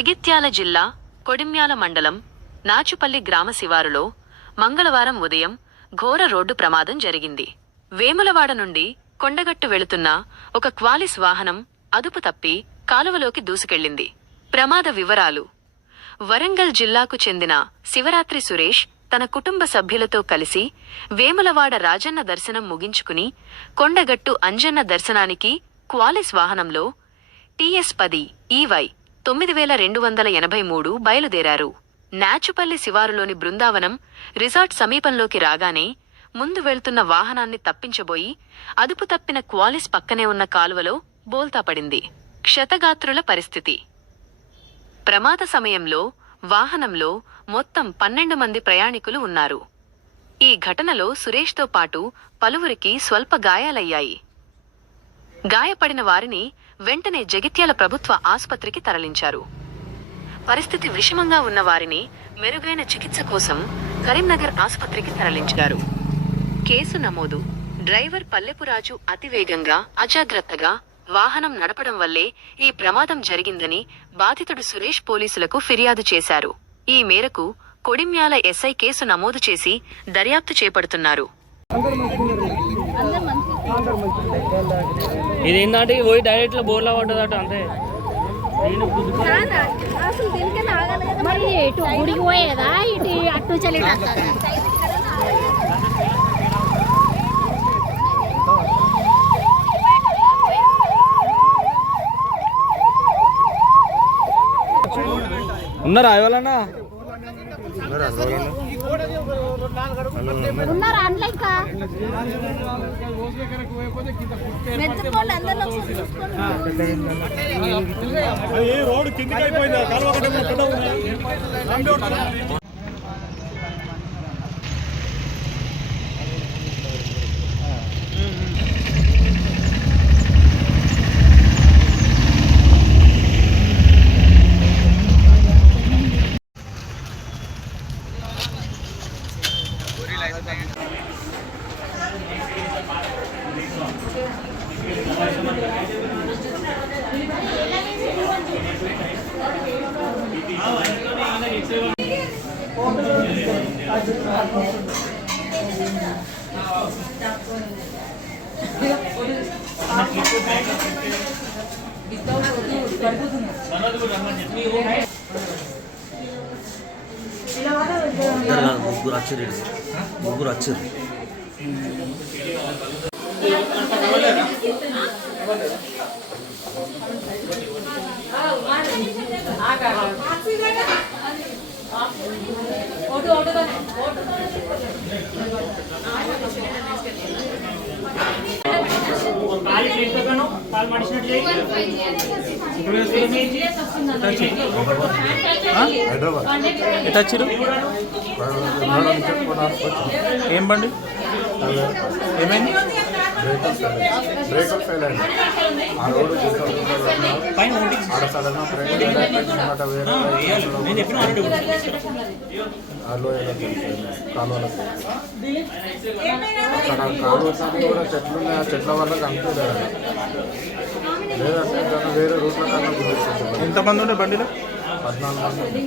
జగిత్యాల జిల్లా కొడిమ్యాల మండలం నాచుపల్లి గ్రామ శివారులో మంగళవారం ఉదయం ఘోర రోడ్డు ప్రమాదం జరిగింది. వేములవాడ నుండి కొండగట్టు వెళుతున్న ఒక క్వాలిస్ వాహనం అదుపు తప్పి కాలువలోకి దూసుకెళ్లింది. ప్రమాద వివరాలు: వరంగల్ జిల్లాకు చెందిన శివరాత్రి సురేష్ తన కుటుంబ సభ్యులతో కలిసి వేములవాడ రాజన్న దర్శనం ముగించుకుని కొండగట్టు అంజన్న దర్శనానికి క్వాలిస్ వాహనంలో TS10 EY 9283 బయలుదేరారు. నాచుపల్లి శివారులోని బృందావనం రిసార్ట్ సమీపంలోకి రాగానే ముందు వెళ్తున్న వాహనాన్ని తప్పించబోయి అదుపు తప్పిన క్వాలిస్ పక్కనే ఉన్న కాలువలో బోల్తాపడింది. క్షతగాత్రుల పరిస్థితి: ప్రమాద సమయంలో వాహనంలో మొత్తం 12 మంది ప్రయాణికులు ఉన్నారు. ఈ ఘటనలో సురేష్తో పాటు పలువురికి స్వల్ప గాయాలయ్యాయి. గాయపడిన వారిని వెంటనే జగిత్యాల ప్రభుత్వ ఆసుపత్రికి తరలించారు. పరిస్థితి విషమంగా ఉన్న వారిని మెరుగైన చికిత్స కోసం కరీంనగర్ ఆసుపత్రికి తరలించారు. కేసు నమోదు: డ్రైవర్ పల్లెపురాజు అతివేగంగా అజాగ్రత్తగా వాహనం నడపడం వల్లే ఈ ప్రమాదం జరిగిందని బాధితుడు సురేష్ పోలీసులకు ఫిర్యాదు చేశారు. ఈ మేరకు కొడిమ్యాల SI కేసు నమోదు చేసి దర్యాప్తు చేపడుతున్నారు. ఇదేంటంటే పోయి డైరెక్ట్ లో బోర్లా పడ్డదట అంతే. గుడికి పోయేదా ఇటు అటు చలి ఉన్నారా ఎవరన్నా? ఉన్నారా అందులో ఇంకా రోడ్డు కిందికి అయిపోయింది. ముగ్గురు వచ్చారు. ఎట్లా వచ్చారు? ఏం బండి ఏమైంది? బ్రేకర్ ఫెయిల్ అయింది. ఆ రోడ్డు అక్కడ కాలువ కూడా చెట్లు ఉన్నాయి. ఆ చెట్ల వల్ల కనిపించలేదు. లేదంటే వేరే రూట్ల కన్నా. ఎంతమంది ఉండే బండిలో? 14 మంది.